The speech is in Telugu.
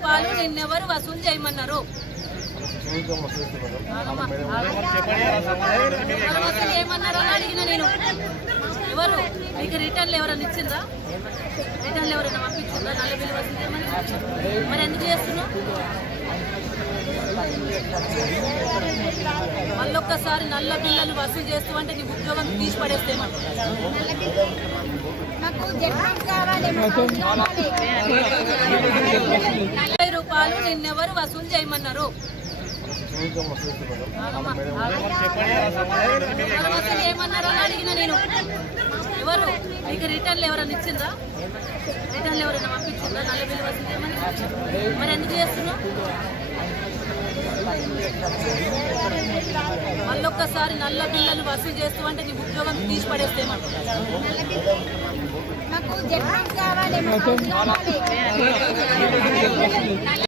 రూపాయలు నిన్నెవరు వసూలు చేయమన్నారు? వసూలు చేయమన్నారు అని అడిగిన నేను. ఎవరు మీకు రిటర్న్లు ఎవరైనా ఇచ్చిందా? రిటర్న్లు ఎవరైనా పంపించిందా? నల్ల బిల్లు వసూలు చేయమని. మరి ఎందుకు చేస్తున్నావు? మళ్ళొక్కసారి నల్ల బిల్లులు వసూలు చేస్తూ అంటే నీ ఉద్యోగం తీసి పడేస్తేమో. 40 రూపాయలు నిన్నెవరు వసూలు చేయమన్నారు? వసూలు చేయమన్నారు అని అడిగిన నేను. ఎవరు మీకు రిటర్న్లు ఎవరైనా ఇచ్చిందా? రిటర్న్లు ఎవరైనా పంపించిందా? నల్ల బిల్లు వసూలు చేయమని. మరి ఎందుకు చేస్తున్నావు? మళ్ళొక్కసారి నల్ల బిల్లులు వసూలు చేస్తూ అంటే నీ ఉద్యోగం తీసి పడేస్తేమో.